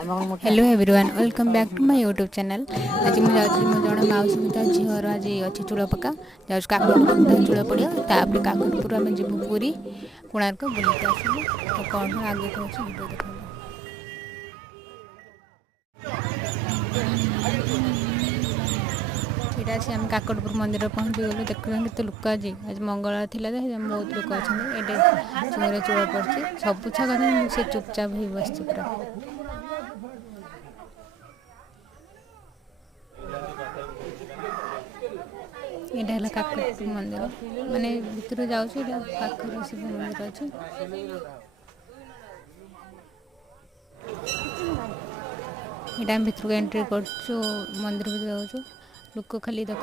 Hello everyone welcome back to my YouTube channel. आज मुझे जड़े मौसी झीवर आज अच्छी चूड़ पका जाऊँ काकटपुर चूड़ पड़ो तापर काकटपुर आम जीव पूरी कोणार्क बुलिक आसबू तो कौन कौन आगे कौन वीडियो देखा यहाँ से आम काकटपुर मंदिर पहुँची गलु देखुन के लोक आज आज मंगलवार थी बहुत लोक अच्छा ये चूड़ा चूड़ पड़ी सब छा से चुपचाप हो बस पूरा यहाँ है काकटपुर मंदिर माने भितर जाऊँ पाखर शिव मंदिर अच्छे यहाँ आम भितर को एंट्री कर मंदिर भी जाऊँ लोक खाली देख